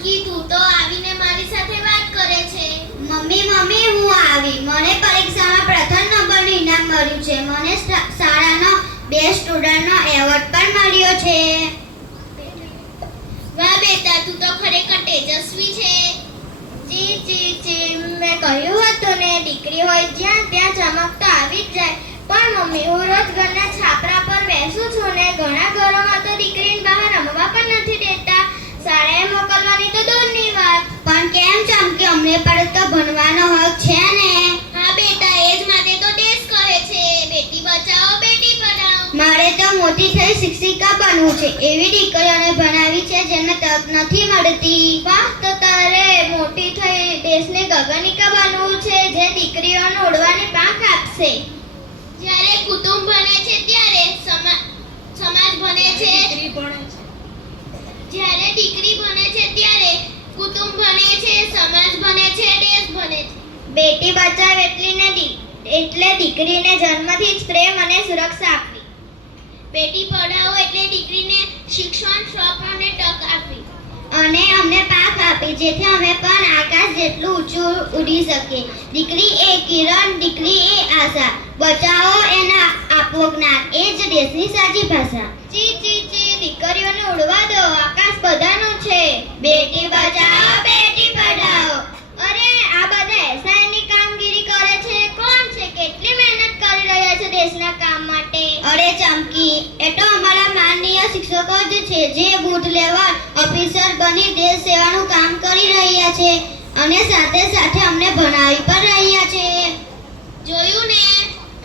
ચમકી, તું તો આવીને મારી સાથે વાત કરે છે. મમ્મી હું આવી. મને પરીક્ષામાં પ્રથમ નંબરનું ઇનામ મળ્યું છે. મને શાળાનો બેસ્ટ સ્ટુડન્ટનો એવોર્ડ પણ મળ્યો છે. વાહ બેટા, તું તો ખરેખર તેજસ્વી છે. ચી મેં કહ્યું હતું ને, દીકરી હોય જ્યાં ત્યાં ચમક તો આવી જ જાય. પણ મમ્મી, હું રોજ ઘરના છાપરા પર બેસું છું ને, ઘણા ઘરોમાં તો દીકરીને બહાર રમવા પણ નથી દેતા. શાળાએ મોકલવાની તો દૂરની વાત. પણ કેમ ચમકી, અમને પણ તો ભણવાનો હક છે ને. હા બેટા, એ જ માટે તો દેશ કહે છે બેટી બચાવો બેટી પઢાઓ. મારે તો મોટી થઈ શિક્ષિકા બનવું છે. એવી દીકરીઓને ભણાવી છે જેમને તક નથી મળતી. વાહ, તો તારે મોટી થઈ દેશની ગગનિકા બનવું છે, જે દીકરીઓને ઉડવાની પાંખ આપશે. જ્યારે કુટુંબ ભણે છે ત્યારે સમાજ ભણે છે. જ્યારે દીકરી ભણે છે ત્યારે કુટુંબ ભણે છે, સમાજ ભણે છે, દેશ ભણે છે. બેટી બચાવ એટલે દીકરીને જન્મથી જ પ્રેમ અને સુરક્ષા આપવી. બેટી પઢાઓ એટલે દીકરીને શિક્ષણ, શોખ અને તક આપવી. અને અમને પાંખ આપી જેથી અમે પણ આકાશ જેટલું ઊંચું ઉડી શકીએ. દીકરી એ કિરણ, દીકરી એ આશા. બચાવો એને આપો જ્ઞાન, એ જ દેશની સાચી ભાષા. ચી દીકરીઓને ઉડવા દો, આકાશ બધાનું છે. બેટી બચાવો બેટી પઢાઓ. અરે, આ બધા એસઆઈની કામગીરી કરે છે. કોણ છે? કેટલી મહેનત કરી રહ્યા છે દેશના કામ માટે. અરે ચમકી, એ તો અમારા માનનીય શિક્ષકો જ છે, જે બૂથ લેવલ ઓફિસર બની દેશ સેવાનું કામ કરી રહ્યા છે અને સાથે સાથે અમને ભણાવી પણ રહ્યા છે. જોયું ને,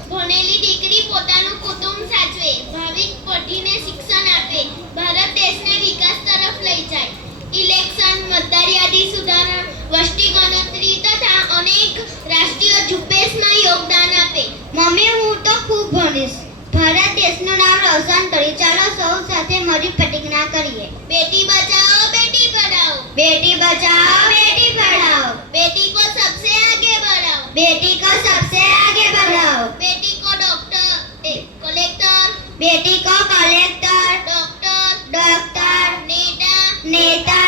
ભણેલી દીકરી પોતાનું કુટુંબ સાચવે, ભાવિ પેઢીને શિક્ષણ આપે, ભારત દેશને વિકાસ તરફ લઈ જાય. ઇલેક્શન, મતદાર યાદી સુધારણા, વસ્તી ગણતરી તથા અનેક રાષ્ટ્રીય ઝુંબેશમાં યોગદાન આપે. મમ્મી, હું તો ખૂબ ભણીશ. ભારત દેશનું નામ રોશન કરી. ચાલો સૌ સાથે મળી પ્રતિજ્ઞા કરીએ. બેટી બચાઓ બેટી પઢાઓ. બેટી બચાઓ બેટી પઢાઓ. बेटी को सबसे आगे बढ़ाओ. बेटी को सबसे आगे बढ़ाओ. बेटी को डॉक्टर, कलेक्टर, बेटी को कलेक्टर, डॉक्टर, नेता,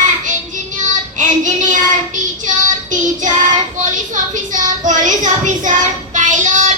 engineer, teacher, police officer, pilot,